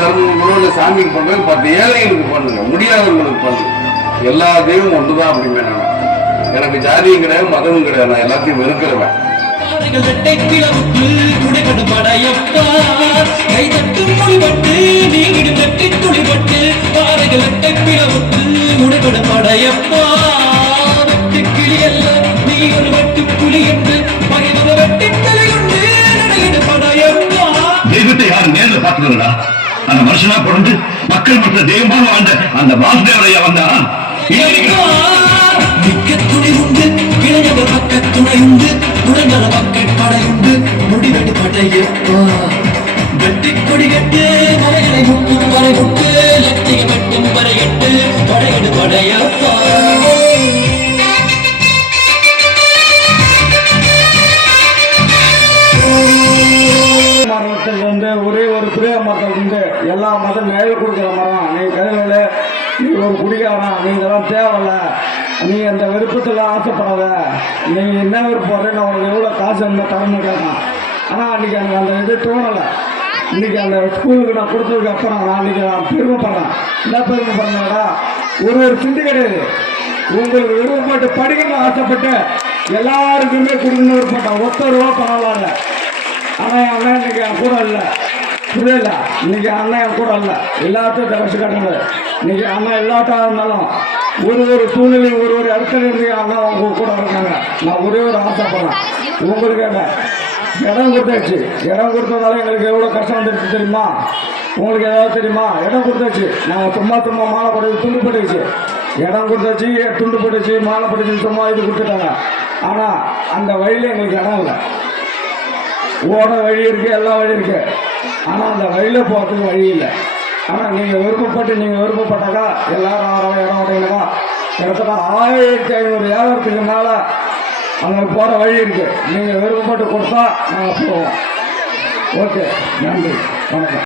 தர்மங்களும் இல்லை சாமிக்கு பண்ணுறது 10 ஏழைகளுக்கு பண்ணுங்க, முடியாதவர்களுக்கு பண்ணுங்க. எல்லா தெய்வம் ஒன்றுதான் அப்படிமே. நான் எனக்கு ஜாதியும் கிடையாது, மதமும் கிடையாது, நான் எல்லாத்தையும் வெறுக்கிறவன். தெய்வத்தை யாரும் நேரில் பார்த்துருங்களா? அந்த மனுஷனா பிறந்து மக்கள் மற்ற தெய்வமாக வாழ்ந்த அந்த வாசுதேவரையா வந்தா துணை உண்டு, இளைஞர் பக்க துணை உண்டு, உடனே மக்கள் கடை உண்டு, முடிவெட்டு படையப்பா வெட்டி கொடி கட்டு மலைகளை முட்டும் வரை முட்டு லட்சிய வெட்டும் வரை எட்டு படையெடு படையப்பா. ஒரே ஒரு பிரிய மரத்தில் இருந்து எல்லா மதம் நிழல் கொடுக்குற மரம். நீ கையில் நீ ஒரு குடிக்காரன், நீ இதெல்லாம் தேவையில்ல, நீ அந்த விருப்பத்தில் ஆசைப்படாத, நீ என்ன விருப்பம் நான் உனக்கு எவ்வளோ காசு இருந்தால் தரணும்னு கேட்கான். ஆனால் அன்றைக்கி எனக்கு அந்த இது தோணலை. இன்றைக்கி அந்த ஸ்கூலுக்கு நான் கொடுத்ததுக்கு அப்புறம் நான் இன்றைக்கி நான் பெருமைப்படுறேன். என்ன பெருமைப்படுறேன்டா, ஒரு சிந்தி கிடையாது. உங்களுக்கு விருப்பப்பட்டு படிக்கணும்னு ஆசைப்பட்டு எல்லாருக்குமே கொடுக்கணும்னு விருப்பப்பட்டேன். 1 ரூபா பரவாயில்ல. ஆனால் என் அண்ணன் இன்றைக்கி என் கூட இல்லை, புரியல. இன்றைக்கி அண்ணன் என் கூட இல்லை, எல்லாத்தையும் தகச்சு காட்டுங்க. இன்றைக்கி அண்ணன் எல்லாத்தா இருந்தாலும் ஒரு சூழ்நிலை ஒரு இடத்துல இருந்து அண்ணன் அவங்க கூட இருக்காங்க. நான் ஒரே ஒரு ஆசைப்படுறேன், உங்களுக்கு என்ன இடம் கொடுத்தாச்சு. இடம் கொடுத்ததால எங்களுக்கு எவ்வளோ கஷ்டம் வந்துருச்சு தெரியுமா? உங்களுக்கு ஏதாவது தெரியுமா? இடம் கொடுத்தாச்சு. நாங்கள் சும்மா மாலை படுச்சு, துண்டு பட்டுச்சு. இடம் கொடுத்தாச்சு, துண்டு பட்டுச்சு, மாலை பட்டுச்சு, சும்மா இது கொடுத்துட்டாங்க. ஆனால் அந்த வழியில் எங்களுக்கு இடம் இல்லை. ஓட வழி இருக்குது, எல்லா வழி இருக்குது. ஆனால் அந்த வழியில் போகிறதுக்கு வழி இல்லை. ஆனால் நீங்கள் விருப்பப்பட்டாக்கா எல்லாரும் இடம் உடையணுக்கா கிட்டத்தட்ட 1500 ஏக்கருக்கு மேலே அங்கே போகிற வழி இருக்குது. நீங்கள் விருப்பப்பட்டு கொடுத்தா நாங்கள் போவோம். ஓகே, நன்றி, வணக்கம்.